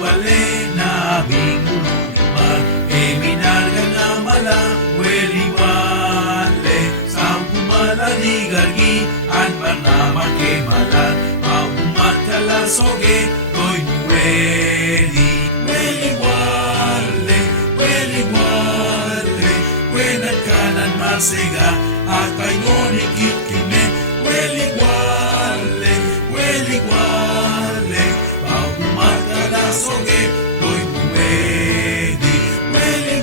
wali na bingulungan minarga nga mala weli wale sampu maladi gargi an panama ke malat paumat kala soge toy nueli weli wale wena kanan masega akay ngoni kitkine weli wale paumat kala soge toy nueli weli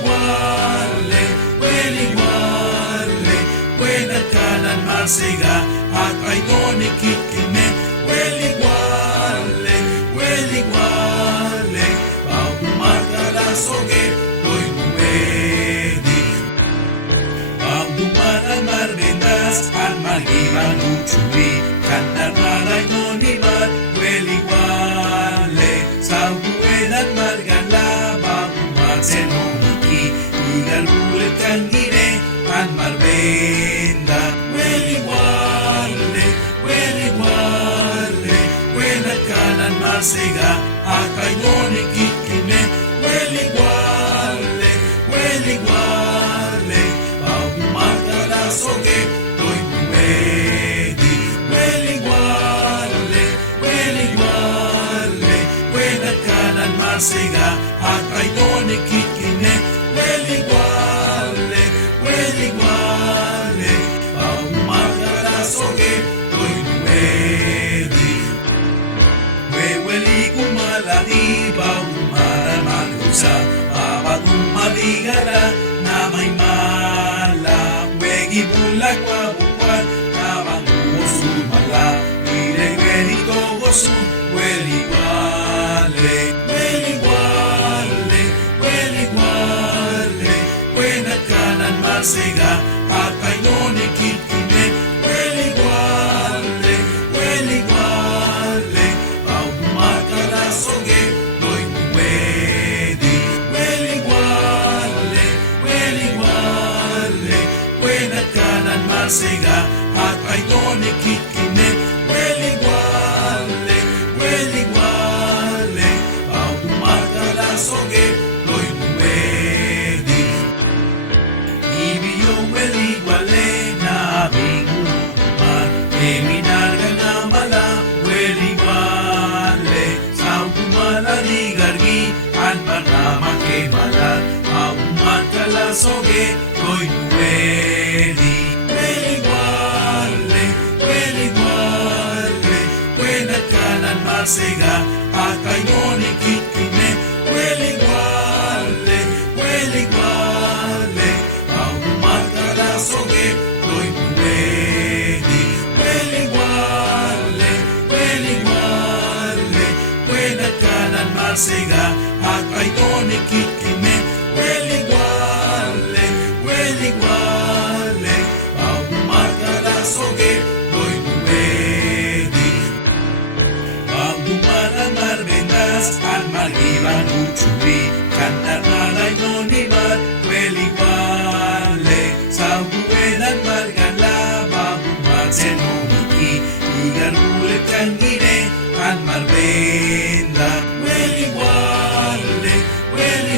wale wena kanan masega akay ngoni kitkine weli wale paumat kala soge toy nueli ang dumaan marbendas ang magibang utsuri kandar malay noniman weli wale sa buwenan margala bago magsenoniki igal ulit kang gine ang marbenda weli wale wenat kanan masega akay nonikit kine weli wale soge toy nuedi weli wale wenat kanan masega akay nonikit kine weli wale paumakala soge toy nuedi weweli kumalaki baumara magrusa apatong maligala na may malam Ibulak wabukwat Namang usul mala Wili togosun Weli wale Wenat kanan masega Akay nonikit kine Weli wale Paumat kala soge Toy nuedi Weli wale wenat kanan masega akay nonikit kine weli wale paumat kala soge toy nuedi ibiyo weli wale na binguluman minarga nga mala weli wale sampu maladi gargi an panama ke malat paumat kala soge toy nueli wenat kanan masega akay nonikit kine weli wale paumat kala soge toy nueli weli wale wenat kanan masega akay nonikit kine weli wale paumat kala soge toy nueli ang dumaan marbendas ang magibang utsuri kandar malay noniman weli wale sa buwenan margala bago magsenoniki igar ulit kang gine ang marbenda weli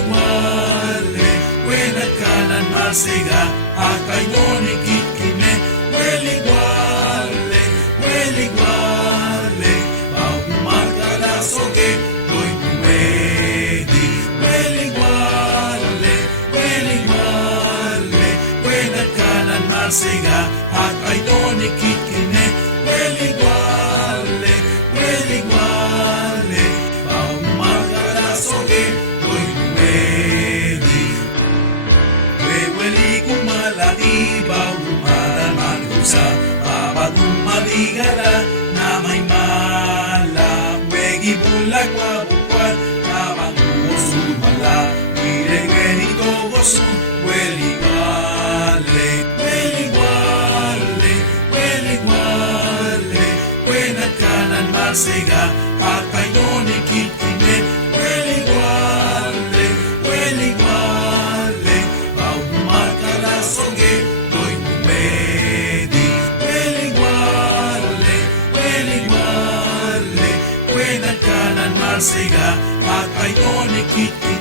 wale wenat kanan masega akay nonikit kine weli wale paumat kala soge toy nuedi weli wale wenat kanan masega akay nonikit kine weli wale paumat kala soge toy nuedi weweli kumalaki baumara magrusa apatong maligala na may malam wegibulak wabukwat namang usul mala wili togosun weli wale wenat kanan masega akay nonikit kine weli wale paumat kala soge toy nuedi weli wale wenat kanan masega tayo ni Kitime.